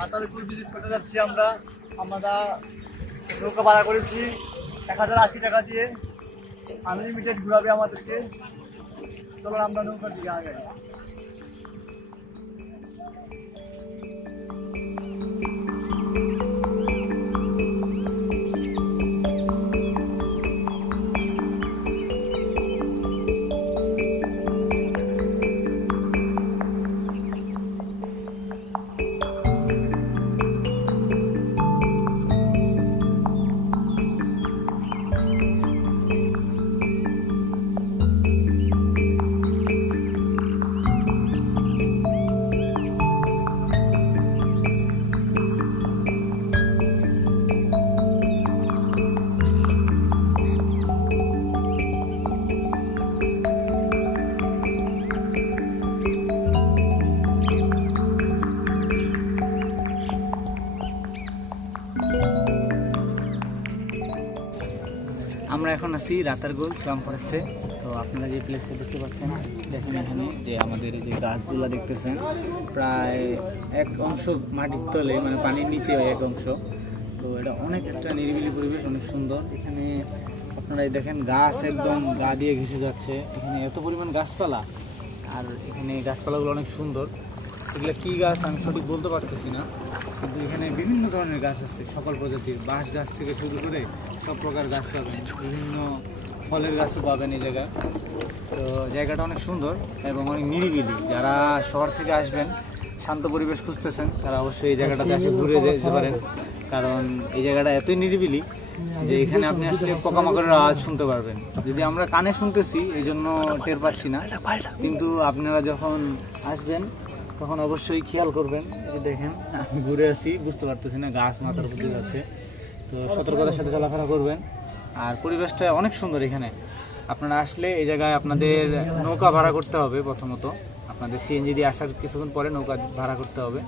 রাতারপুল visit করতে যাচ্ছি আমরা। আমরা নৌকা ভাড়া করেছি 1080 টাকা দিয়ে, আনলিমিটেড ঘুরাবে আমাদেরকে। চলো আমরা নৌকার দিকে আগে। আমরা এখন আছি রাতারগুল শ্রাম ফরেস্টে। তো আপনারা যে প্লেসটা দেখতে পাচ্ছেন, দেখেন এখানে যে আমাদের এই যে গাছগুলো দেখতেছেন, প্রায় এক অংশ মাটির তলে, মানে পানির নিচে এক অংশ। তো এটা অনেক একটা নিরিবিলি পরিবেশ, অনেক সুন্দর। এখানে আপনারা দেখেন গাছ একদম গা দিয়ে ঘেঁষে যাচ্ছে। এখানে এত পরিমাণ গাছপালা, আর এখানে গাছপালাগুলো অনেক সুন্দর। এগুলো কী গাছ আমি সঠিক বলতে পারতেছি না, কিন্তু এখানে বিভিন্ন ধরনের গাছ আছে, সকল প্রজাতির। বাঁশ গাছ থেকে শুরু করে সব প্রকার গাছ পাবেন, বিভিন্ন ফলের গাছও পাবেন এই জায়গায়। তো জায়গাটা অনেক সুন্দর এবং অনেক নিরিবিলি। যারা শহর থেকে আসবেন, শান্ত পরিবেশ খুঁজতেছেন, তারা অবশ্যই এই জায়গাটাতে এসে ঘুরে যেতে পারেন। কারণ এই জায়গাটা এতই নিরিবিলি যে এখানে আপনি আসলে পোকামাকড়ের আওয়াজ শুনতে পারবেন। যদি আমরা কানে শুনতেছি এই জন্য টের পাচ্ছি না, কিন্তু আপনারা যখন আসবেন তখন অবশ্যই খেয়াল করবেন। এই যে দেখেন আমি ঘুরে আসি, বুঝতে পারতেছি না, গাছ মাথার উপর দিয়ে যাচ্ছে। তো সতর্কতার সাথে চলাফেরা করবেন। আর পরিবেশটা অনেক সুন্দর। এখানে আপনারা আসলে এই জায়গায় আপনাদের নৌকা ভাড়া করতে হবে। প্রথমত আপনাদের সিএনজি দিয়ে আসার কিছুক্ষণ পরে নৌকা ভাড়া করতে হবে।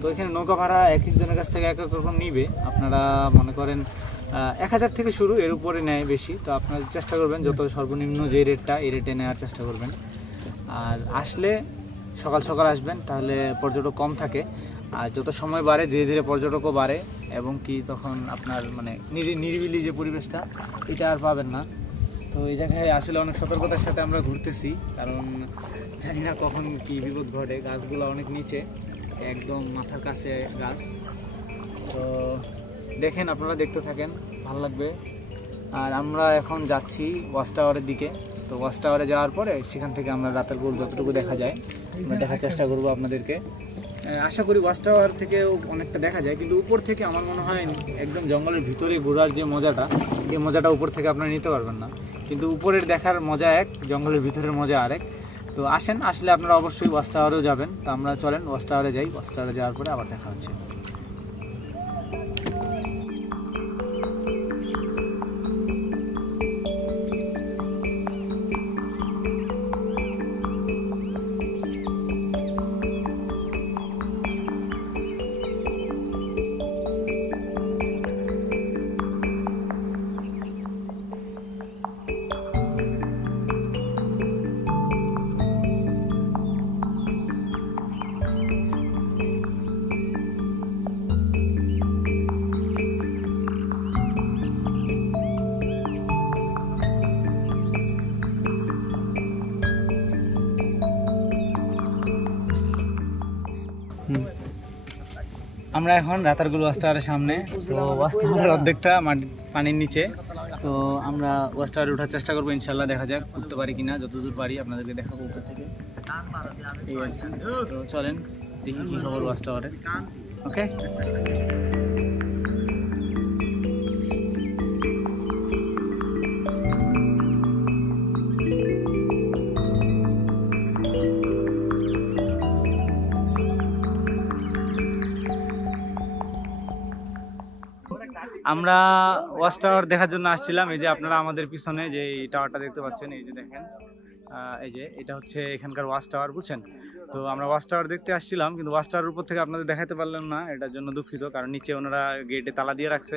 তো এখানে নৌকা ভাড়া এক একজনের কাছ থেকে এক এক রকম নিবে। আপনারা মনে করেন 1000 থেকে শুরু, এর উপরে নেয় বেশি। তো আপনারা চেষ্টা করবেন যত সর্বনিম্ন যে রেটটা, এই রেটে নেওয়ার চেষ্টা করবেন। আর আসলে সকাল সকাল আসবেন, তাহলে পর্যটক কম থাকে। আর যত সময় বাড়ে ধীরে ধীরে পর্যটকও বাড়ে, এবং কি তখন আপনার মানে নিরিবিলি যে পরিবেশটা, এটা আর পাবেন না। তো এই জায়গায় আসলে অনেক সতর্কতার সাথে আমরা ঘুরতেছি, কারণ জানি না কখন কি বিপদ ঘটে। গাছগুলো অনেক নিচে, একদম মাথার কাছে গাছ। তো দেখেন, আপনারা দেখতে থাকেন, ভালো লাগবে। আর আমরা এখন যাচ্ছি ওয়াচ টাওয়ারের দিকে। তো ওয়াচ টাওয়ারে যাওয়ার পরে সেখান থেকে আমরা রাতারগুল যতটুকু দেখা যায় আমরা দেখার চেষ্টা করব আপনাদেরকে। আশা করি ওয়াচ টাওয়ার থেকেও অনেকটা দেখা যায়, কিন্তু উপর থেকে আমার মনে হয় একদম জঙ্গলের ভিতরে ঘোরার যে মজাটা, এই মজাটা উপর থেকে আপনারা নিতে পারবেন না। কিন্তু উপরের দেখার মজা এক, জঙ্গলের ভিতরের মজা আরেক। তো আসেন, আসলে আপনারা অবশ্যই ওয়াচ টাওয়ারেও যাবেন। তো আমরা চলেন ওয়াচ টাওয়ারে যাই। ওয়াচ টাওয়ারে যাওয়ার পরে আবার দেখা হচ্ছে। আমরা এখন রাতারগুল ওয়াচ টাওয়ারের সামনে। তো ওয়াচ টাওয়ারের অর্ধেকটা পানির নিচে। তো আমরা ওয়াচ টাওয়ারে ওঠার চেষ্টা করবো, ইনশাল্লাহ দেখা যাক উঠতে পারি কিনা। যতদূর পারি আপনাদেরকে দেখাবো উপর থেকে। তো চলেন দেখি কী খবর ওয়াচ টাওয়ারে। ওকে, আমরা ওয়াচ টাওয়ার দেখার জন্য আসছিলাম। এই যে আপনারা আমাদের পিছনে যে এই টাওয়ারটা দেখতে পাচ্ছেন, এই যে দেখেন, এই যে এটা হচ্ছে এখানকার ওয়াচ টাওয়ার, বুঝছেন। তো আমরা ওয়াচ টাওয়ার দেখতে আসছিলাম, কিন্তু ওয়াচ টাওয়ারের উপর থেকে আপনাদের দেখাতে পারলাম না, এটার জন্য দুঃখিত। কারণ নিচে ওনারা গেটে তালা দিয়ে রাখছে,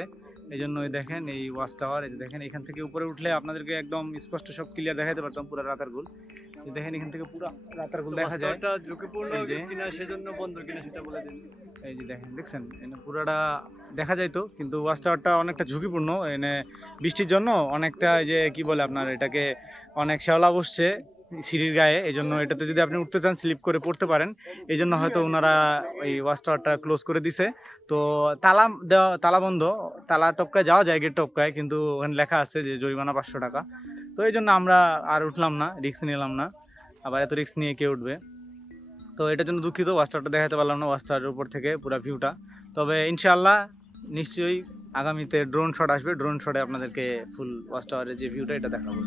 এই জন্য দেখেন এই ওয়াচ টাওয়ার, এই যে দেখেন এখান থেকে উপরে উঠলে আপনাদেরকে একদম স্পষ্ট সব ক্লিয়ার দেখাতে পারতাম পুরো রাতারগুল। এই দেখেন এখান থেকে পুরো রাতারগুল দেখা যায়। এটা ঝুঁকিপূর্ণ এই যে কিনা সেজন্য বন্ধ কিনা সেটা বলে দিন। এই যে দেখেন, দেখছেন এনে পুরোটা দেখা যাইতো, কিন্তু ওয়াচ টাওয়ারটা অনেকটা ঝুঁকিপূর্ণ। এনে বৃষ্টির জন্য অনেকটা এই যে কি বলে আপনার এটাকে অনেক শ্যাওলা বসছে সিঁড়ির গায়ে, এই জন্য এটাতে যদি আপনি উঠতে চান স্লিপ করে পড়তে পারেন। এই জন্য হয়তো ওনারা ওই ওয়াচ টাওয়ারটা ক্লোজ করে দিছে। তো তালা দেওয়া, তালা বন্ধ, তালা টপকায় যাওয়া যায় গেট টপকায়, কিন্তু ওখানে লেখা আছে যে জরিমানা 500 টাকা। তো এই জন্য আমরা আর উঠলাম না, রিস্ক নিলাম না, আবার এত রিস্ক নিয়ে কে উঠবে। তো এটার জন্য দুঃখিত, ওয়াচ টাওয়ারটা দেখাতে পারলাম না, ওয়াচ টাওয়ারের উপর থেকে পুরো ভিউটা। তবে ইনশাআল্লাহ নিশ্চয়ই আগামীতে ড্রোন শট আসবে, ড্রোন শটে আপনাদেরকে ফুল ওয়াচ টাওয়ারের যে ভিউটা এটা দেখাবো।